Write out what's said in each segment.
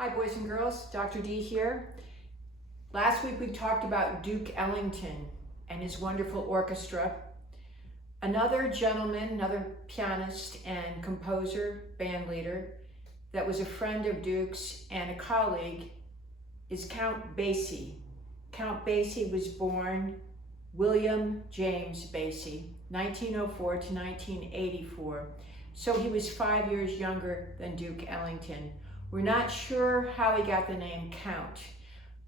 Hi boys and girls, Dr. D here. Last week we talked about Duke Ellington and his wonderful orchestra. Another gentleman, another pianist and composer, band leader, that was a friend of Duke's and a colleague is Count Basie. Count Basie was born William James Basie, 1904 to 1984. So he was 5 years younger than Duke Ellington. We're not sure how he got the name Count,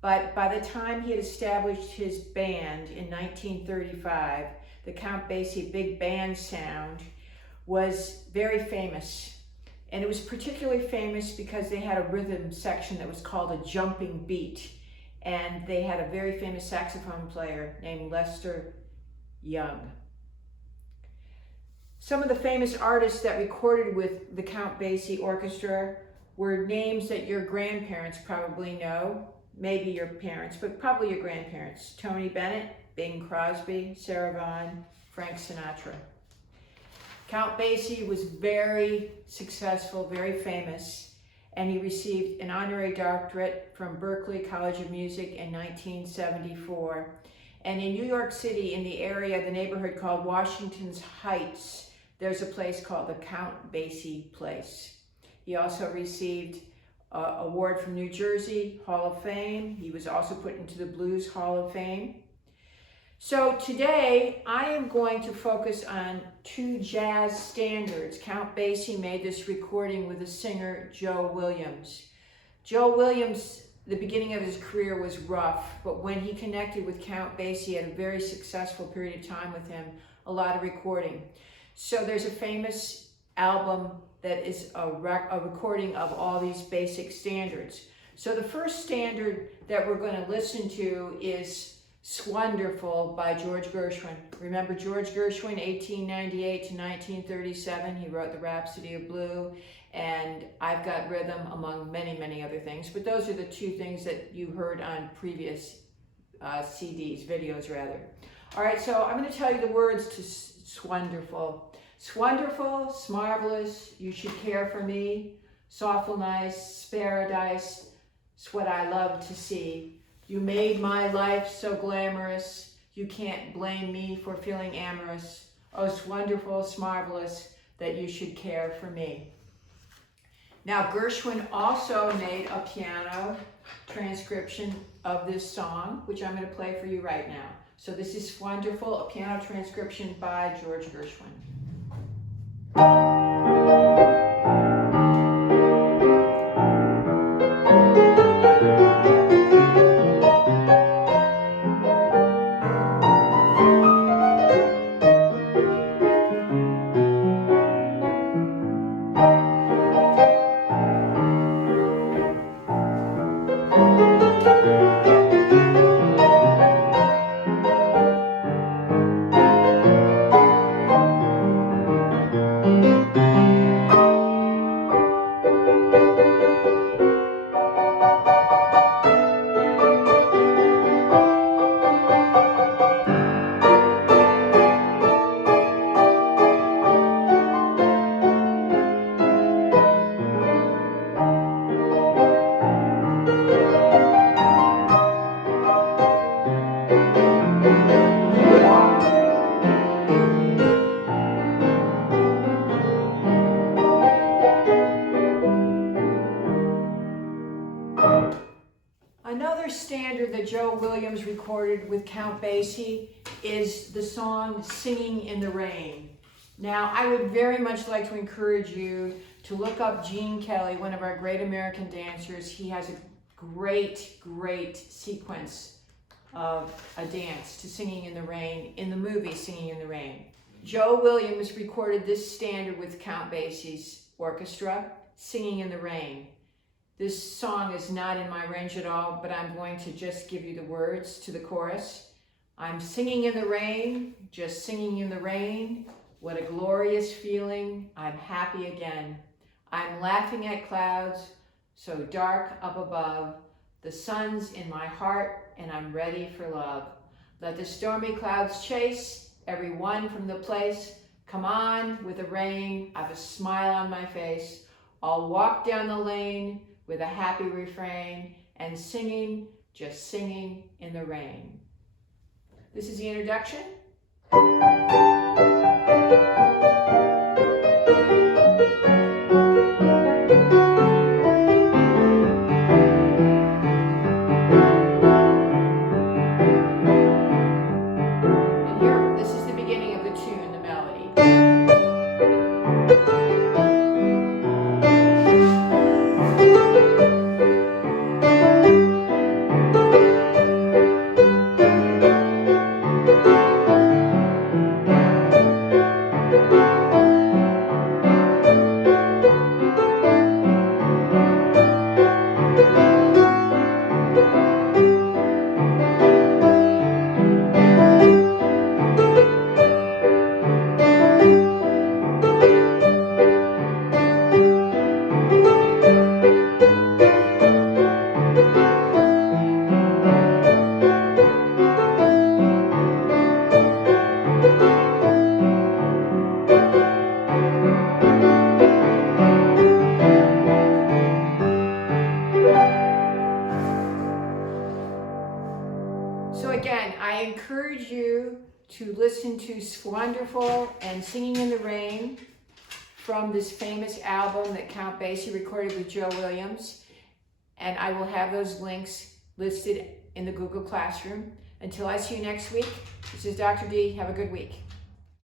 but by the time he had established his band in 1935, the Count Basie Big Band sound was very famous. And it was particularly famous because they had a rhythm section that was called a jumping beat. And they had a very famous saxophone player named Lester Young. Some of the famous artists that recorded with the Count Basie Orchestra were names that your grandparents probably know, maybe your parents, but probably your grandparents. Tony Bennett, Bing Crosby, Sarah Vaughan, Frank Sinatra. Count Basie was very successful, very famous, and he received an honorary doctorate from Berklee College of Music in 1974. And in New York City, in the area, the neighborhood called Washington's Heights, there's a place called the Count Basie Place. He also received an award from New Jersey Hall of Fame. He was also put into the Blues Hall of Fame. So today I am going to focus on two jazz standards. Count Basie made this recording with the singer Joe Williams. Joe Williams, the beginning of his career was rough, but when he connected with Count Basie, had a very successful period of time with him, a lot of recording. So there's a famous album that is a recording of all these basic standards. So the first standard that we're going to listen to is "Swonderful" by George Gershwin. Remember George Gershwin, 1898 to 1937, he wrote the Rhapsody of Blue and I've Got Rhythm, among many, many other things. But those are the two things that you heard on previous CDs, videos rather. All right, so I'm going to tell you the words to "Swonderful." "Swonderful, smarvelous, you should care for me. Softful nice, paradise, 's what I love to see. You made my life so glamorous, you can't blame me for feeling amorous. Oh, swonderful, smarvelous, that you should care for me." Now, Gershwin also made a piano transcription of this song, which I'm going to play for you right now. So this is "Swonderful," a piano transcription by George Gershwin. Another standard that Joe Williams recorded with Count Basie is the song "Singing in the Rain." Now, I would very much like to encourage you to look up Gene Kelly, one of our great American dancers. He has a great, great sequence of a dance to "Singing in the Rain" in the movie "Singing in the Rain." Joe Williams recorded this standard with Count Basie's orchestra, "Singing in the Rain." This song is not in my range at all, but I'm going to just give you the words to the chorus. "I'm singing in the rain, just singing in the rain. What a glorious feeling, I'm happy again. I'm laughing at clouds so dark up above. The sun's in my heart and I'm ready for love. Let the stormy clouds chase every one from the place. Come on with the rain, I've a smile on my face. I'll walk down the lane with a happy refrain and singing, just singing in the rain. This is the introduction. And here, this is the beginning of the tune, the melody. So again, I encourage you to listen to Wonderful and Singing in the Rain from this famous album that Count Basie recorded with Joe Williams. And I will have those links listed in the Google Classroom. Until I see you next week, this is Dr. D. Have a good week.